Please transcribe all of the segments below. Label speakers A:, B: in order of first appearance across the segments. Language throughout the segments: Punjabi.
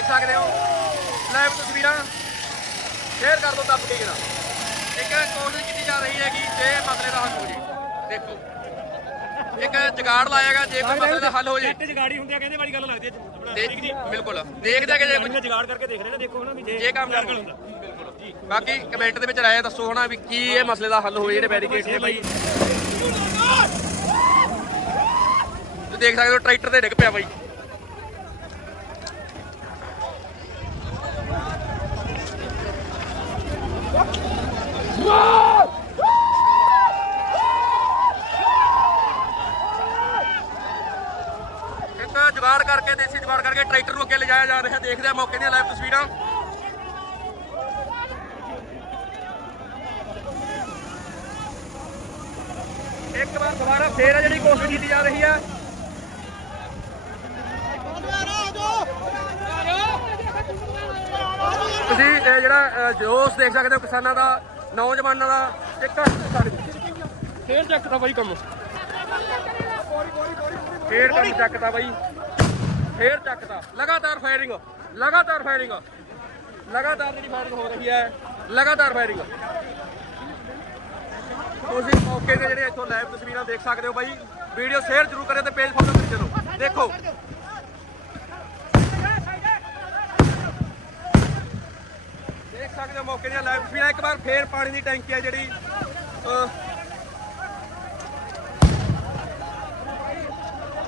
A: ਦੇਖ ਸਕਦੇ ਹੋ। ਲਾਈਵ ਤਸਵੀਰਾਂ। ਸ਼ੇਅਰ ਕਰ ਦਿਓ ਦੱਬ ਕੇ। ਜਰਾ ਇੱਕ ਕੋਸ਼ਿਸ਼ ਕੀਤੀ ਜਾ ਰਹੀ ਹੈਗੀ ਜੇ ਮਸਲੇ ਦਾ ਹੱਲ ਹੋ ਜੇ। ਦੇਖੋ। ਇੱਕ ਜਗਾੜ ਲਾਇਆਗਾ ਜੇ ਕੋਈ ਮਸਲੇ ਦਾ ਹੱਲ ਹੋ ਜੇ।
B: ਜਗਾੜੀ ਹੁੰਦੀ ਆ ਕਹਿੰਦੇ ਵਾਲੀ ਗੱਲ ਲੱਗਦੀ ਹੈ
A: ਬਿਲਕੁਲ। ਦੇਖਦੇ ਆ ਕਿ ਜੇ
B: ਜਗਾੜ ਕਰਕੇ ਦੇਖ ਰਹੇ ਨੇ ਦੇਖੋ ਨਾ ਵੀ ਜੇ
A: ਕੰਮ
B: ਸਰਕਲ
A: ਹੁੰਦਾ। ਬਾਕੀ ਕਮੈਂਟ ਦੇ ਵਿੱਚ ਰਾਏ ਦੱਸੋ ਹਨਾ ਵੀ ਕੀ ਇਹ ਮਸਲੇ ਦਾ ਹੱਲ ਹੋਏ ਜਿਹੜੇ ਬੈਰੀਕੇਡ ਨੇ ਬਾਈ। ਤੁਸੀਂ ਦੇਖ ਸਕਦੇ ਹੋ ਟਰੈਕਟਰ ਤੇ ਡਿੱਗ ਪਿਆ ਬਾਈ। ਇੱਕ ਜੁਗਾੜ ਕਰਕੇ ਦੇਸੀ ਜੁਗਾੜ ਕਰਕੇ ਟਰੈਕਟਰ ਨੂੰ ਅੱਗੇ ਲਿਜਾਇਆ ਜਾ ਰਿਹਾ। ਦੇਖਦੇ ਆ ਮੌਕੇ ਦੀਆਂ ਲਾਈਵ ਤਸਵੀਰਾਂ। ਇੱਕ ਵਾਰ ਦੁਬਾਰਾ ਫੇਰ ਆ ਜਿਹੜੀ ਕੋਸ਼ਿਸ਼ ਕੀਤੀ ਜਾ ਰਹੀ ਹੈ। ਤੁਸੀਂ ਇਹ ਜਿਹੜਾ ਜੋਸ਼ ਦੇਖ ਸਕਦੇ ਹੋ ਕਿਸਾਨਾਂ ਦਾ ਨੌਜਵਾਨਾਂ ਦਾ ਇੱਕ ਫੇਰ ਚੱਕਦਾ ਬਾਈ ਕੰਮ। ਫੇਰ ਕੰਮ ਚੱਕਦਾ ਬਾਈ। ਫੇਰ ਚੱਕਦਾ। ਲਗਾਤਾਰ ਫਾਇਰਿੰਗ ਲਗਾਤਾਰ ਫਾਇਰਿੰਗ ਲਗਾਤਾਰ ਜਿਹੜੀ ਫਾਇਰਿੰਗ ਹੋ ਰਹੀ ਹੈ, ਲਗਾਤਾਰ ਫਾਇਰਿੰਗ ਤੁਸੀਂ ਮੌਕੇ ਤੇ ਜਿਹੜੇ ਇੱਥੋਂ ਲਾਈਵ ਤਸਵੀਰਾਂ ਦੇਖ ਸਕਦੇ ਹੋ ਬਾਈ। ਵੀਡੀਓ ਸ਼ੇਅਰ ਜ਼ਰੂਰ ਕਰਿਓ ਤੇ ਪੇਜ ਫੋਲੋ ਕਰੀ ਚਲੋ। ਦੇਖੋ। ਦੇਖ ਸਕਦੇ ਹੋ ਮੌਕੇ ਦੀਆਂ ਲਾਈਵ ਤਸਵੀਰਾਂ। ਇੱਕ ਵਾਰ ਫੇਰ ਪਾਣੀ ਦੀ ਟੈਂਕੀ ਹੈ ਜਿਹੜੀ।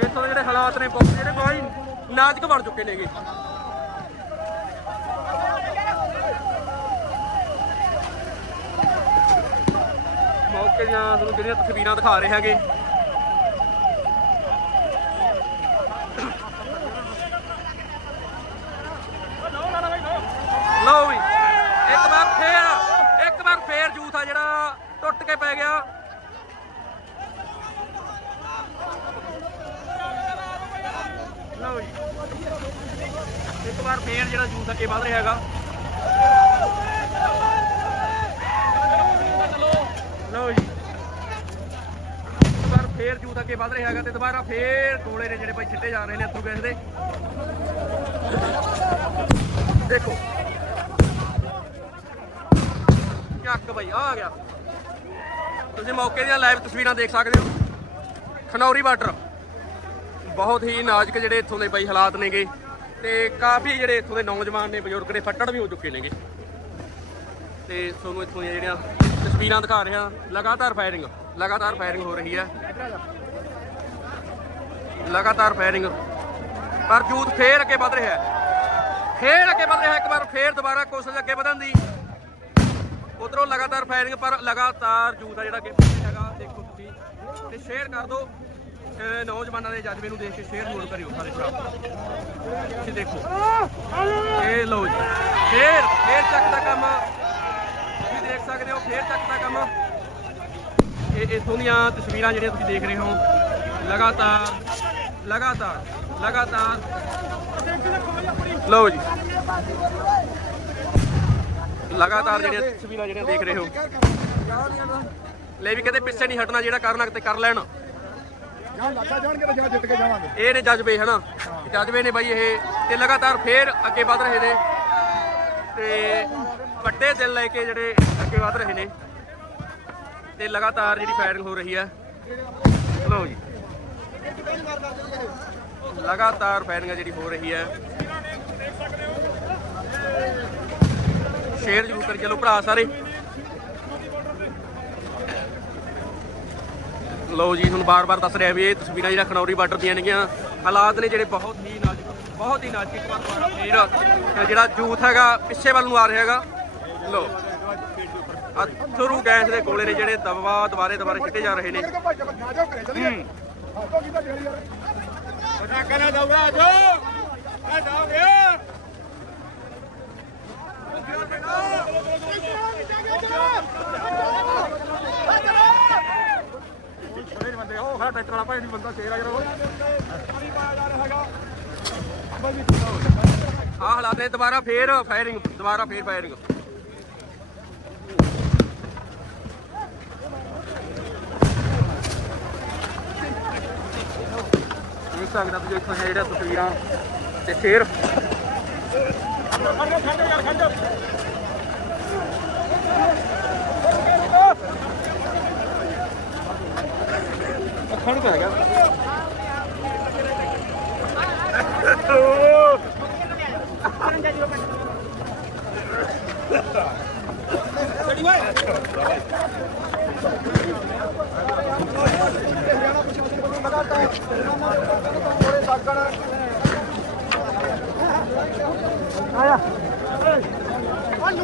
A: ਇੱਥੋਂ ਦੇ ਜਿਹੜੇ ਹਾਲਾਤ ਨੇ ਬਹੁਤ ਜਿਹੜੇ ਬਾਈ ਨਾਜ਼ੁਕ ਬਣ ਚੁੱਕੇ ਨੇਗੇ। ਮੌਕੇ ਦੀਆਂ ਤੁਹਾਨੂੰ ਜਿਹੜੀਆਂ ਤਸਵੀਰਾਂ ਦਿਖਾ ਰਹੇ ਹੈਗੇ। ਲਓ ਵੀ ਇੱਕ ਵਾਰ ਫੇਰ, ਇੱਕ ਵਾਰ ਫੇਰ ਜੂਥ ਆ ਜਿਹੜਾ ਟੁੱਟ ਕੇ ਪੈ ਗਿਆ ਲਓ ਜੀ ਇੱਕ ਵਾਰ ਫੇਰ ਜਿਹੜਾ ਜੂਥ ਅੱਗੇ ਵੱਧ ਰਿਹਾ ਹੈਗਾ। ਲਓ ਜੀ। ਇੱਕ ਵਾਰ ਫੇਰ ਜੂਥ ਅੱਗੇ ਵੱਧ ਰਿਹਾ ਹੈਗਾ ਤੇ ਦੁਬਾਰਾ ਫੇਰ ਗੋਲੇ ਨੇ ਜਿਹੜੇ ਭਾਈ ਛਿੱਟੇ ਜਾ ਰਹੇ ਨੇ ਅੱਥਰੂ ਗੈਸ ਦੇ। ਦੇਖੋ। ਚੱਕ ਭਾਈ ਆ ਗਿਆ। ਤੁਸੀਂ ਮੌਕੇ ਦੀਆਂ ਲਾਈਵ ਤਸਵੀਰਾਂ ਦੇਖ ਸਕਦੇ ਹੋ। ਖਨੌਰੀ ਵਾਟਰ ਬਹੁਤ ਹੀ ਨਾਜ਼ੁਕ ਜਿਹੜੇ ਇੱਥੋਂ ਦੇ ਭਾਈ ਹਾਲਾਤ ਨੇਗੇ। ਤੇ ਕਾਫੀ ਜਿਹੜੇ ਇੱਥੋਂ ਦੇ ਨੌਜਵਾਨ ਨੇ, ਬਜ਼ੁਰਗ ਨੇ, ਫੱਟੜ ਵੀ ਹੋ ਚੁੱਕੇ ਨੇਗੇ। ਤੇ ਤੁਹਾਨੂੰ ਇੱਥੋਂ ਦੀਆਂ ਜਿਹੜੀਆਂ ਤਸਵੀਰਾਂ ਦਿਖਾ ਰਿਹਾ, ਲਗਾਤਾਰ ਫਾਇਰਿੰਗ ਲਗਾਤਾਰ ਫਾਇਰਿੰਗ ਹੋ ਰਹੀ ਹੈ। ਲਗਾਤਾਰ ਫਾਇਰਿੰਗ ਪਰ ਜੂਤ ਫੇਰ ਅੱਗੇ ਵਧ ਰਿਹਾ ਹੈ। ਫੇਰ ਅੱਗੇ ਵਧ ਰਿਹਾ ਇੱਕ ਵਾਰ ਫੇਰ ਦੁਬਾਰਾ ਕੋਸ਼ਿਸ਼ ਅੱਗੇ ਵਧਣ ਦੀ। ਉਧਰੋਂ ਲਗਾਤਾਰ ਫਾਇਰਿੰਗ ਪਰ ਲਗਾਤਾਰ ਜੂਤ ਆ ਜਿਹੜਾ ਅੱਗੇ ਵਧ ਹੈਗਾ, ਦੇਖੋ ਤੁਸੀਂ। ਤੇ ਸ਼ੇਅਰ ਕਰ ਦਿਓ। ਨੌਜਵਾਨਾਂ ਦੇ ਜਜ਼ਬੇ ਨੂੰ ਦੇਖ ਕੇ ਸ਼ੇਅਰ ਜ਼ਰੂਰ ਕਰਿਓ, ਸਾਰੇ ਭਰਾ ਤੁਸੀਂ ਦੇਖੋ। ਇਹ ਲਓ ਜੀ। ਫੇਰ ਫੇਰ ਚੱਕ ਦਾ ਕੰਮ। ਤੁਸੀਂ ਦੇਖ ਸਕਦੇ ਹੋ, ਫੇਰ ਚੱਕ ਦਾ ਕੰਮ। ਇਹ ਇਥੋਂ ਦੀਆਂ ਤਸਵੀਰਾਂ ਜਿਹੜੀਆਂ ਤੁਸੀਂ ਦੇਖ ਰਹੇ ਹੋ, ਲਗਾਤਾਰ ਲਗਾਤਾਰ ਲਗਾਤਾਰ। ਲਓ ਜੀ। ਲਗਾਤਾਰ ਜਿਹੜੀਆਂ ਤਸਵੀਰਾਂ ਜਿਹੜੀਆਂ ਦੇਖ ਰਹੇ ਹੋ। ਲੈ ਵੀ ਕਹਿੰਦੇ ਪਿੱਛੇ ਨਹੀਂ ਹਟਣਾ, ਜਿਹੜਾ ਕਰਨਾ ਤੇ ਕਰ ਲੈਣ।
C: ਜਾਂ ਲੱਗਾ ਜਾਣਗੇ ਤਾਂ ਜਾਂ ਜਿੱਤ ਕੇ ਜਾਵਾਂਗੇ।
A: ਇਹ ਨੇ ਜਜ਼ਬੇ ਹਨਾ? ਜਜ਼ਬੇ ਨੇ ਬਾਈ ਇਹ ਤੇ ਲਗਾਤਾਰ ਫੇਰ ਅੱਗੇ ਵਧ ਰਹੇ ਨੇ। ਤੇ ਵੱਡੇ ਦਿਲ ਲੈ ਕੇ ਜਿਹੜੇ ਅੱਗੇ ਵਧ ਰਹੇ ਨੇ। ਤੇ ਲਗਾਤਾਰ ਜਿਹੜੀ ਫਾਇਰਿੰਗ ਹੋ ਰਹੀ ਹੈ ਲਓ ਜੀ। ਲਗਾਤਾਰ ਫਾਇਰਿੰਗ ਜਿਹੜੀ ਹੋ ਰਹੀ ਹੈ ਸ਼ੇਅਰ ਜ਼ਰੂਰ ਕਰੀ ਚਲੋ ਭਰਾ ਸਾਰੇ। ਲਓ ਜੀ ਹੁਣ ਬਾਰ-ਬਾਰ ਦੱਸ ਰਿਹਾ ਵੀ ਇਹ ਤਸਵੀਰਾਂ ਜਿਹੜਾ ਖਨੌਰੀ ਬਾਰਡਰ ਦੀਆਂ ਨੇਗੀਆਂ ਹਾਲਾਤ ਨੇ ਜਿਹੜੇ ਬਹੁਤ ਹੀ ਨਾਜ਼ੁਕ ਬਹੁਤ ਹੀ ਨਾਜ਼ੁਕ ਇੱਕ ਵਾਰ ਫੇਰ ਜਿਹੜਾ ਜੂਥ ਹੈਗਾ ਪਿੱਛੇ ਵੱਲ ਨੂੰ ਆ ਰਿਹਾ ਹੈਗਾ। ਲਓ ਅਥਰੂ ਗੈਸ ਦੇ ਗੋਲੇ ਨੇ ਜਿਹੜੇ ਦਬਵਾ ਦੁਬਾਰੇ ਦੁਬਾਰੇ ਛਿੱਟੇ ਜਾ ਰਹੇ ਨੇ। ਹੂੰ।
B: ਆ ਜਾਓਗੇ
C: ਟਰੈਕਟਰ ਵਾਲਾ ਭਾਈ ਨਹੀਂ ਬੰਦਾ ਸ਼ੇਰ ਆ ਜਰਾ ਉਹ
A: ਆਹ ਹਾਲਾਤ ਨੇ, ਦੁਬਾਰਾ ਫੇਰ ਫਾਇਰਿੰਗ ਦੁਬਾਰਾ ਫੇਰ ਫਾਇਰਿੰਗ ਦੇਖ ਸਕਦੇ ਤੁਸੀਂ ਇੱਥੋਂ ਦੀਆਂ ਤਸਵੀਰਾਂ, ਤੇ ਫੇਰ
C: ਖੜ ਯਾਰ ਖੜ ਜਾ
A: ਅੱਖਾਂ ਨੂੰ